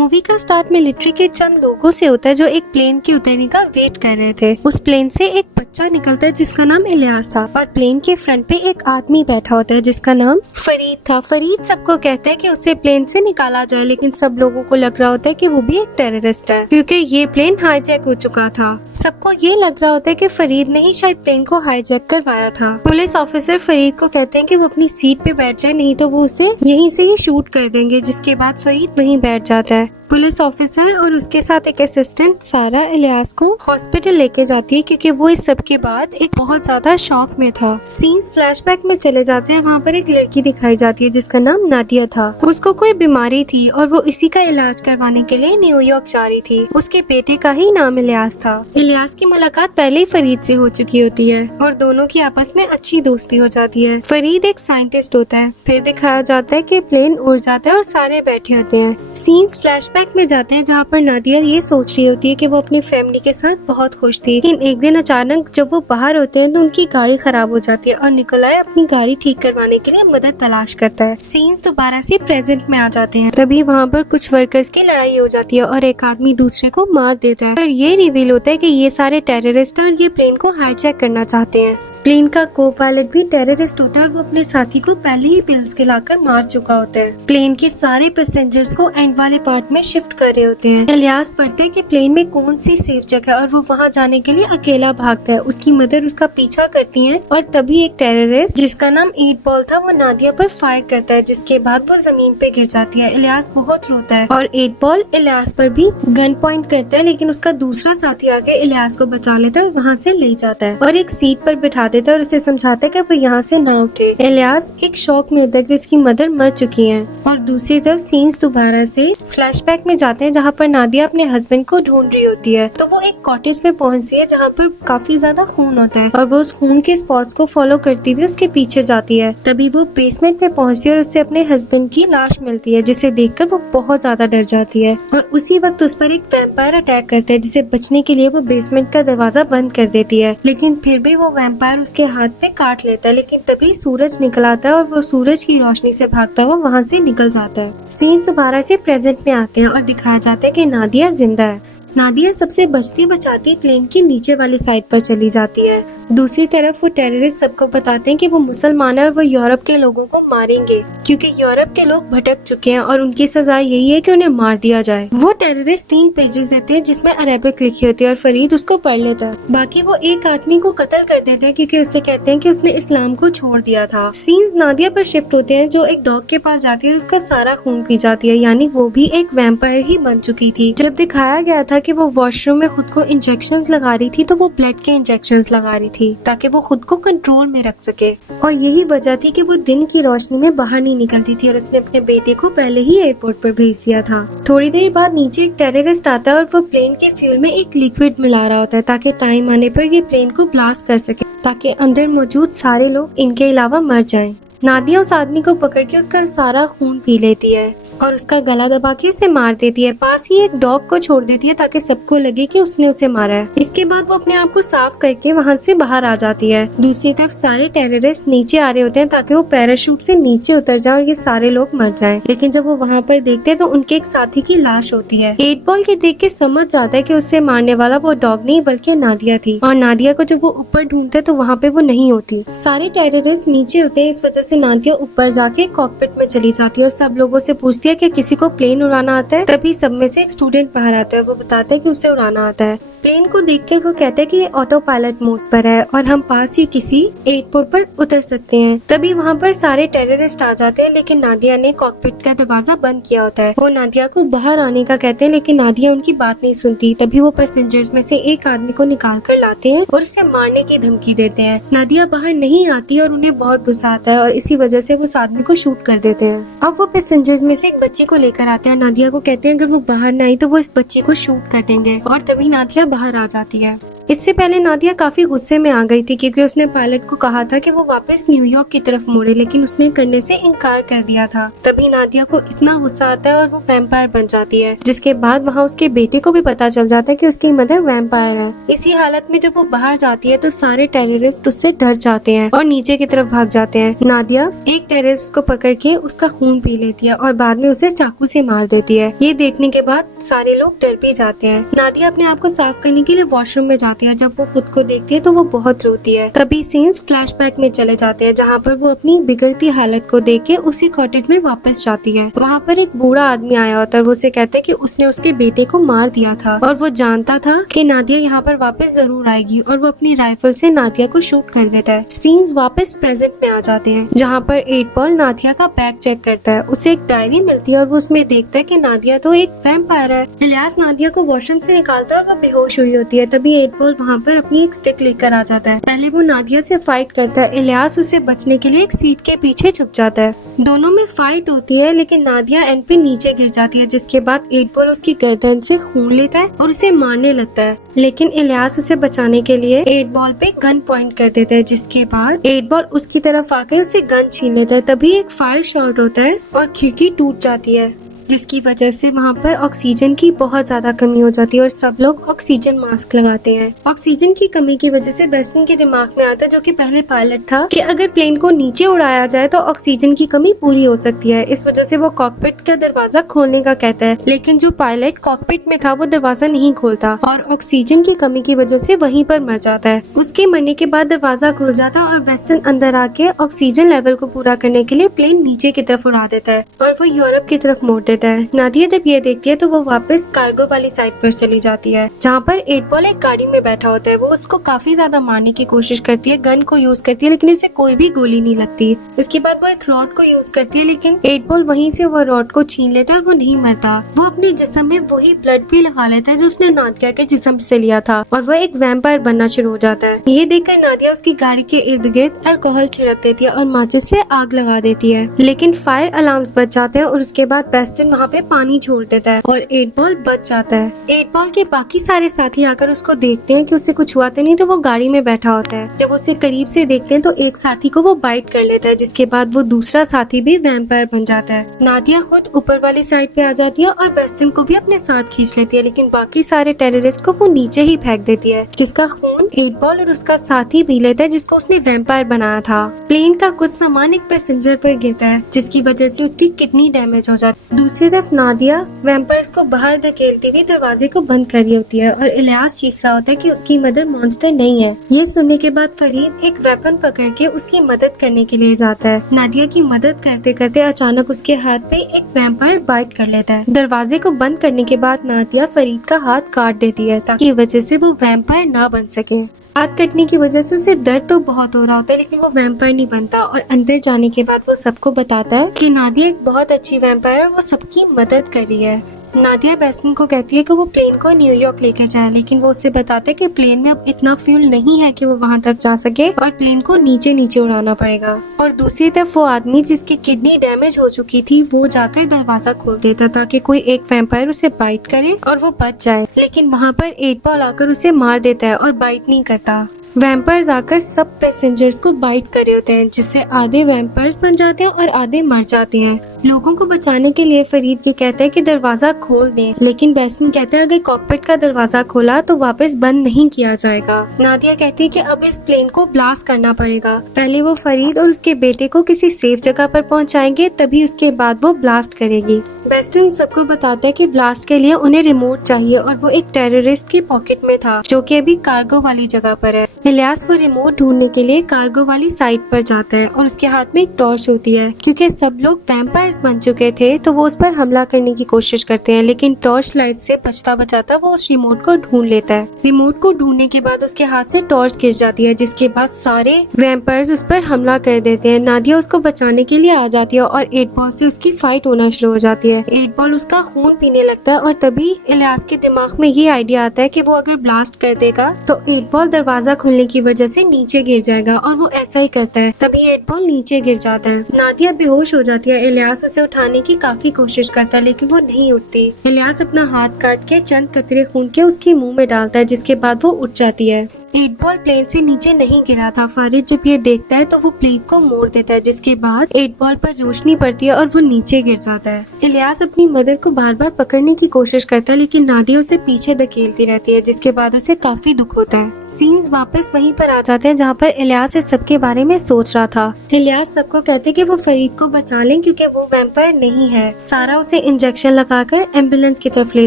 Movie का start military के चंद लोगों से होता है जो एक प्लेन के उतरने का वेट कर रहे थे। उस प्लेन से एक बच्चा निकलता है जिसका नाम इलियास था और प्लेन के फ्रंट पे एक आदमी बैठा होता है जिसका नाम फरीद था। फरीद सबको कहता है कि उसे प्लेन से निकाला जाए, लेकिन सब लोगों को लग रहा होता है कि वो भी एक टेररिस्ट है क्योंकि ये प्लेन हाईजैक हो चुका था। सबको ये लग रहा होता है कि फरीद ने ही शायद प्लेन को हाईजैक करवाया था। पुलिस ऑफिसर फरीद को कहते हैं कि वो अपनी सीट पे बैठ जाए, नहीं तो वो उसे यहीं से ही शूट कर देंगे, जिसके बाद फरीद वहीं बैठ जाता है। पुलिस ऑफिसर और उसके साथ एक असिस्टेंट सारा इलियास को हॉस्पिटल लेके जाती है क्योंकि वो इस सब के बाद एक बहुत ज्यादा शॉक में था। सीन्स फ्लैशबैक में चले जाते हैं। वहाँ पर एक लड़की दिखाई जाती है जिसका नाम नादिया था। उसको कोई बीमारी थी और वो इसी का इलाज करवाने के लिए न्यूयॉर्क जा रही थी। उसके बेटे का ही नाम इलियास था। इलियास की मुलाकात पहले ही फरीद से हो चुकी होती है और दोनों की आपस में अच्छी दोस्ती हो जाती है। फरीद एक साइंटिस्ट होता है। फिर दिखाया जाता है कि प्लेन उड़ जाता है और सारे बैठे होते हैं। सीन्स फ्लैशबैक में जाते हैं जहाँ पर नादिया ये सोच रही होती है कि वो अपनी फैमिली के साथ बहुत खुश थी, लेकिन एक दिन अचानक जब वो बाहर होते हैं तो उनकी गाड़ी खराब हो जाती है और निकोलाई अपनी गाड़ी ठीक करवाने के लिए मदद तलाश करता है। सीन्स दोबारा से प्रेजेंट में आ जाते हैं। तभी वहाँ पर कुछ वर्कर्स की लड़ाई हो जाती है और एक आदमी दूसरे को मार देता है। फिर ये रिवील होता है कि ये सारे टेररिस्ट हैं और ये प्लेन को हाईजैक करना चाहते हैं। प्लेन का को पायलट भी टेररिस्ट होता है और वो अपने साथी को पहले ही पिल्स खिलाकर मार चुका होता है। प्लेन के सारे पैसेंजर्स को एंड वाले पार्ट में शिफ्ट कर रहे होते हैं। इलियास पढ़ते हैं कि प्लेन में कौन सी सेफ जगह है और वो वहाँ जाने के लिए अकेला भागता है। उसकी मदर उसका पीछा करती है और तभी एक टेररिस्ट जिसका नाम 8 बॉल था वो नादिया पर फायर करता है, जिसके बाद वो जमीन पे गिर जाती है। इलियास बहुत रोता है और 8 बॉल इलियास पर भी गन पॉइंट करता है, लेकिन उसका दूसरा साथी आके इलियास को बचा लेता है और वहाँ से ले जाता है और एक सीट पर बिठा देता है और उसे समझाता है कि वो यहाँ से ना उठे। इलियास एक शॉक में होता है कि उसकी मदर मर चुकी है। और दूसरी तरफ सीन्स दोबारा से फ्लैशबैक में जाते हैं जहाँ पर नादिया अपने हस्बैंड को ढूंढ रही होती है। तो वो एक कॉटेज में पहुँचती है जहाँ पर काफी ज्यादा खून होता है और वो उस खून के स्पॉट्स को फॉलो करती हुई उसके पीछे जाती है। तभी वो बेसमेंट में पहुँचती है और उससे अपने हस्बैंड की लाश मिलती है, जिसे देखकर वो बहुत ज्यादा डर जाती है और उसी वक्त उस पर एक वैम्पायर अटैक करता है, जिसे बचने के लिए वो बेसमेंट का दरवाजा बंद कर देती है। लेकिन फिर भी वो वैम्पायर उसके हाथ पे काट लेता है, लेकिन तभी सूरज निकल आता है और वो सूरज की रोशनी से भागता हुआ वहाँ से निकल जाता है। सीन्स दोबारा से प्रेजेंट में आते हैं और दिखाया जाता है कि नादिया जिंदा है। नादिया सबसे बचती बचाती प्लेन की नीचे वाली साइड पर चली जाती है। दूसरी तरफ वो टेररिस्ट सबको बताते हैं कि वो मुसलमान है और वो यूरोप के लोगों को मारेंगे क्योंकि यूरोप के लोग भटक चुके हैं और उनकी सजा यही है कि उन्हें मार दिया जाए। वो टेररिस्ट 3 पेजेस देते हैं जिसमें अरेबिक लिखी होती है और फरीद उसको पढ़ लेता है। बाकी वो एक आदमी को कत्ल कर देते हैं क्योंकि उससे कहते हैं कि उसने इस्लाम को छोड़ दिया था। सीन्स नादिया पर शिफ्ट होते हैं जो एक डॉग के पास जाती है और उसका सारा खून पी जाती है, यानी वो भी एक वैम्पायर ही बन चुकी थी। जब दिखाया गया था कि वो वॉशरूम में खुद को इंजेक्शंस लगा रही थी तो वो ब्लड के इंजेक्शंस लगा रही थी ताकि वो खुद को कंट्रोल में रख सके, और यही वजह थी कि वो दिन की रोशनी में बाहर नहीं निकलती थी और उसने अपने बेटे को पहले ही एयरपोर्ट पर भेज दिया था। थोड़ी देर बाद नीचे एक टेररिस्ट आता है और वो प्लेन के फ्यूल में एक लिक्विड मिला रहा होता है ताकि टाइम आने पर ये प्लेन को ब्लास्ट कर सके ताकि अंदर मौजूद सारे लोग इनके अलावा मर जाएं। नादिया उस आदमी को पकड़ के उसका सारा खून पी लेती है और उसका गला दबा के उसे मार देती है। पास ही एक डॉग को छोड़ देती है ताकि सबको लगे कि उसने उसे मारा है। इसके बाद वो अपने आप को साफ करके वहाँ से बाहर आ जाती है। दूसरी तरफ सारे टेररिस्ट नीचे आ रहे होते हैं ताकि वो पैराशूट से नीचे उतर जाए और ये सारे लोग मर जाएं। लेकिन जब वो वहाँ पर देखते हैं तो उनके एक साथी की लाश होती है। 8 बॉल के देख के समझ जाता है कि उससे मारने वाला वो डॉग नहीं बल्कि नादिया थी और नादिया को जब वो ऊपर ढूंढते हैं तो वहाँ पे वो नहीं होती। सारे टेररिस्ट नीचे होते हैं, इस वजह से नादिया ऊपर जाके कॉकपिट में चली जाती है और सब लोगों से पूछती है कि किसी को प्लेन उड़ाना आता है। तभी सब में से एक स्टूडेंट बाहर आता है, वो बताता है कि उसे उड़ाना आता है। प्लेन को देखकर वो कहते हैं कि ये ऑटो पायलट मोड पर है और हम पास ही किसी एयरपोर्ट पर उतर सकते हैं। तभी वहाँ पर सारे टेररिस्ट आ जाते हैं, लेकिन नादिया ने कॉकपिट का दरवाजा बंद किया होता है। वो नादिया को बाहर आने का कहते हैं, लेकिन नादिया उनकी बात नहीं सुनती। तभी वो पैसेंजर्स में से एक आदमी को निकाल कर लाते हैं और उसे मारने की धमकी देते हैं। नादिया बाहर नहीं आती और उन्हें बहुत गुस्सा आता है और इसी वजह से वो उस आदमी को शूट कर देते हैं। अब वो पैसेंजर्स में से एक बच्ची को लेकर आते हैं। नादिया को कहते हैं अगर वो बाहर न आई तो वो इस बच्ची को शूट कर देंगे और तभी नादिया बाहर आ जाती है। इससे पहले नादिया काफी गुस्से में आ गई थी क्योंकि उसने पायलट को कहा था कि वो वापस न्यूयॉर्क की तरफ मुड़े, लेकिन उसने करने से इनकार कर दिया था। तभी नादिया को इतना गुस्सा आता है और वो वैम्पायर बन जाती है, जिसके बाद वहाँ उसके बेटे को भी पता चल जाता है कि उसकी मदर वैम्पायर है। इसी हालत में जब वो बाहर जाती है तो सारे टेररिस्ट उससे डर जाते हैं और नीचे की तरफ भाग जाते हैं। नादिया एक टेररिस्ट को पकड़ के उसका खून पी लेती है और बाद में उसे चाकू से मार देती है। ये देखने के बाद सारे लोग डर भी जाते हैं। नादिया अपने आप को साफ करने के लिए वॉशरूम में जाती है। जब वो खुद को देखती है तो वो बहुत रोती है। तभी सीन्स फ्लैशबैक में चले जाते हैं जहाँ पर वो अपनी बिगड़ती हालत को देख के उसी कॉटेज में वापस जाती है। वहाँ पर एक बूढ़ा आदमी आया होता है। वो उसे कहता है कि उसने उसके बेटे को मार दिया था और वो जानता था कि नादिया यहाँ पर वापस जरूर आएगी, और वो अपनी राइफल से नादिया को शूट कर देता है। सीन्स वापस प्रेजेंट में आ जाते हैं जहाँ पर 8 बॉल नादिया का बैग चेक करता है। उसे एक डायरी मिलती है और वो उसमें देखता है कि नादिया तो एक वैम्पायर है। इलियास नादिया को वॉशरूम से निकालता है और वो बेहोश हुई होती है। तभी 8 बॉल वहाँ पर अपनी एक स्टिक लेकर आ जाता है। पहले वो नादिया से फाइट करता है। इलियास उसे बचने के लिए एक सीट के पीछे छुप जाता है। दोनों में फाइट होती है, लेकिन नादिया एंड पे नीचे गिर जाती है, जिसके बाद 8 बॉल उसकी गर्दन से खून लेता है और उसे मारने लगता है। लेकिन इलियास उसे बचाने के लिए 8 बॉल पे गन पॉइंट कर देता है, जिसके बाद 8 बॉल उसकी तरफ आके उसे गन छीन लेता है। तभी एक फायर शॉट होता है और खिड़की टूट जाती है, जिसकी वजह से वहाँ पर ऑक्सीजन की बहुत ज्यादा कमी हो जाती है और सब लोग ऑक्सीजन मास्क लगाते हैं। ऑक्सीजन की कमी की वजह से वेस्टन के दिमाग में आता है, जो कि पहले पायलट था, कि अगर प्लेन को नीचे उड़ाया जाए तो ऑक्सीजन की कमी पूरी हो सकती है। इस वजह से वो कॉकपिट का दरवाजा खोलने का कहता है, लेकिन जो पायलट कॉकपिट में था वो दरवाजा नहीं खोलता और ऑक्सीजन की कमी की वजह से वहीं पर मर जाता है। उसके मरने के बाद दरवाजा खुल जाता है और वेस्टन अंदर आके ऑक्सीजन लेवल को पूरा करने के लिए प्लेन नीचे की तरफ उड़ा देता है और वो यूरोप की तरफ मोड़ देता है। नादिया जब ये देखती है तो वो वापस कार्गो वाली साइड पर चली जाती है, जहाँ पर 8 बॉल एक गाड़ी में बैठा होता है। वो उसको काफी ज्यादा मारने की कोशिश करती है, गन को यूज करती है, लेकिन उसे कोई भी गोली नहीं लगती। इसके बाद वो एक रॉड को यूज करती है, लेकिन 8 बॉल वहीं से वो रॉड को छीन लेता है और वो नहीं मरता। वो अपने जिस्म में वही ब्लड भी लगा लेता है जो उसने नादिया के जिस्म से लिया था और वो एक वैम्पायर बनना शुरू हो जाता है। ये देखकर नादिया उसकी गाड़ी के इर्द गिर्द अल्कोहल छिड़क देती है और माचिस से आग लगा देती है, लेकिन फायर अलार्म्स बच जाते हैं और उसके बाद वेस्टन वहाँ पे पानी छोड़ देता है और 8 बॉल बच जाता है। 8 बॉल के बाकी सारे साथी आकर उसको देखते हैं कि उससे कुछ हुआ तो नहीं, तो वो गाड़ी में बैठा होता है। जब उसे करीब से देखते हैं तो एक साथी को वो बाइट कर लेता है, जिसके बाद वो दूसरा साथी भी वैम्पायर बन जाता है। नादिया खुद ऊपर वाली साइड पे आ जाती है और वेस्टन को भी अपने साथ खींच लेती है, लेकिन बाकी सारे टेररिस्ट को वो नीचे ही फेंक देती है, जिसका खून 8 बॉल और उसका साथी पी लेता है जिसको उसने वैम्पायर बनाया था। प्लेन का कुछ सामान एक पैसेंजर पर गिरता है, जिसकी वजह से उसकी किडनी डैमेज हो जाती है। दूसरी तरफ नादिया वैम्पायर्स को बाहर धकेलती हुई दरवाजे को बंद कर रही होती है और इलियास चीख रहा होता है कि उसकी मदर मॉन्स्टर नहीं है। ये सुनने के बाद फरीद एक वेपन पकड़ के उसकी मदद करने के लिए जाता है। नादिया की मदद करते करते अचानक उसके हाथ पे एक वैम्पायर बाइट कर लेता है। दरवाजे को बंद करने के बाद नादिया फरीद का हाथ काट देती है ताकि वजह से वो वैम्पायर ना बन सके। हाथ कटने की वजह से उसे दर्द तो बहुत हो रहा होता है, लेकिन वो वैम्पायर नहीं बनता और अंदर जाने के बाद वो सबको बताता है कि नादिया एक बहुत अच्छी वैम्पायर, वो सबकी मदद कर रही है। नादिया वेस्टन को कहती है कि वो प्लेन को न्यूयॉर्क लेके जाए, लेकिन वो उससे बताता है कि प्लेन में अब इतना फ्यूल नहीं है कि वो वहाँ तक जा सके और प्लेन को नीचे नीचे उड़ाना पड़ेगा। और दूसरी तरफ वो आदमी जिसकी किडनी डैमेज हो चुकी थी वो जाकर दरवाजा खोल देता ताकि कोई एक वैम्पायर उसे बाइट करे और वो बच जाए, लेकिन वहाँ पर 8 बॉल आकर उसे मार देता है और बाइट नहीं करता। वैम्पायर्स आकर सब पैसेंजर्स को बाइट कर रहे होते हैं, जिससे आधे वैम्पायर्स बन जाते हैं और आधे मर जाते हैं। लोगों को बचाने के लिए फरीद ये कहता है कि दरवाजा खोल दें, लेकिन वेस्टन कहता है अगर कॉकपिट का दरवाजा खोला तो वापस बंद नहीं किया जाएगा। नादिया कहती है कि अब इस प्लेन को ब्लास्ट करना पड़ेगा। पहले वो फरीद और उसके बेटे को किसी सेफ जगह पर पहुंचाएंगे, तभी उसके बाद वो ब्लास्ट करेगी। वेस्टन सबको बताता है कि ब्लास्ट के लिए उन्हें रिमोट चाहिए और वो एक टेररिस्ट की पॉकेट में था जो कि अभी कार्गो वाली जगह पर है। इलियास वो रिमोट ढूंढने के लिए कार्गो वाली साइट पर जाता है और उसके हाथ में एक टॉर्च होती है। क्योंकि सब लोग वैम्पायर्स बन चुके थे तो वो उस पर हमला करने की कोशिश करते हैं, लेकिन टॉर्च लाइट से बचता बचाता वो उस रिमोट को ढूंढ लेता है। रिमोट को ढूंढने के बाद उसके हाथ से टॉर्च गिर जाती है, जिसके बाद सारे वैम्पायर्स उस पर हमला कर देते हैं। नादिया उसको बचाने के लिए आ जाती है और 8 बॉल से उसकी फाइट होना शुरू हो जाती है। 8 बॉल उसका खून पीने लगता है और तभी इलियास के दिमाग में ये आइडिया आता है कि वो अगर ब्लास्ट कर देगा तो 8 बॉल दरवाजा खुलने की वजह से नीचे गिर जाएगा और वो ऐसा ही करता है। तभी 8 बॉल नीचे गिर जाता है। नादिया बेहोश हो जाती है। इलियास उसे उठाने की काफी कोशिश करता है लेकिन वो नहीं उठती। इलियास अपना हाथ काट के चंद कतरे खून के उसके मुंह में डालता है, जिसके बाद वो उठ जाती है। 8 बॉल प्लेन से नीचे नहीं गिरा था। फारिद जब ये देखता है तो वो प्लेन को मोड़ देता है, जिसके बाद 8 बॉल पर रोशनी पड़ती है और वो नीचे गिर जाता है। इलियास अपनी मदर को बार बार पकड़ने की कोशिश करता है लेकिन नादिया उसे पीछे धकेलती रहती है, जिसके बाद उसे काफी दुख होता है। सीन्स वापस वहीं पर आ जाते हैं जहाँ पर इलियास इस सब के बारे में सोच रहा था। इलियास सबको कहते कि वो फरीद को बचा लें क्योंकि वो वैम्पायर नहीं है। सारा उसे इंजेक्शन लगाकर एम्बुलेंस की तरफ ले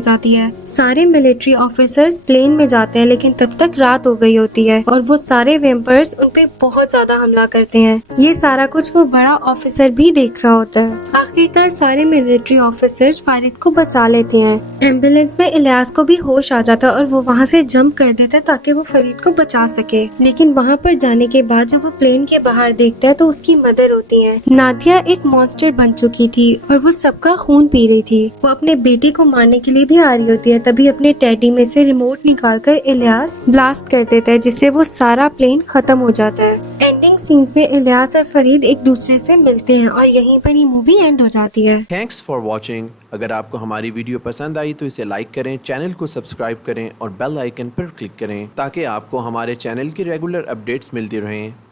जाती है। सारे मिलिट्री ऑफिसर्स प्लेन में जाते हैं लेकिन तब तक रात हो गई होती है और वो सारे वैम्पायर्स उन पे बहुत ज्यादा हमला करते हैं। ये सारा कुछ वो बड़ा ऑफिसर भी देख रहा होता है। आखिरकार सारे मिलिट्री ऑफिसर्स फारिद को बचा लेते हैं। एम्बुलेंस में इलियास को भी होश आ जाता है और वो वहाँ से जंप कर देता है ताकि वो फरीद को बचा सके। लेकिन वहाँ पर जाने के बाद जब वो प्लेन के बाहर देखता है तो उसकी मदर होती है। नादिया एक मॉन्स्टर बन चुकी थी और वो सबका खून पी रही थी। वो अपने बेटे को मारने के लिए भी आ रही होती है। तभी अपने टेडी में से रिमोट निकालकर इलियास ब्लास्ट कर देता है, जिससे वो सारा प्लेन खत्म हो जाता है। एंडिंग सीन्स में इलियास और फरीद एक दूसरे से मिलते हैं और यहीं पर ही मूवी एंड हो जाती है। Thanks for watching. अगर आपको हमारी वीडियो पसंद आई तो इसे लाइक करें, चैनल को सब्सक्राइब करें और बेल आइकन पर क्लिक करें ताकि आपको हमारे चैनल की रेगुलर अपडेट्स मिलती रहें।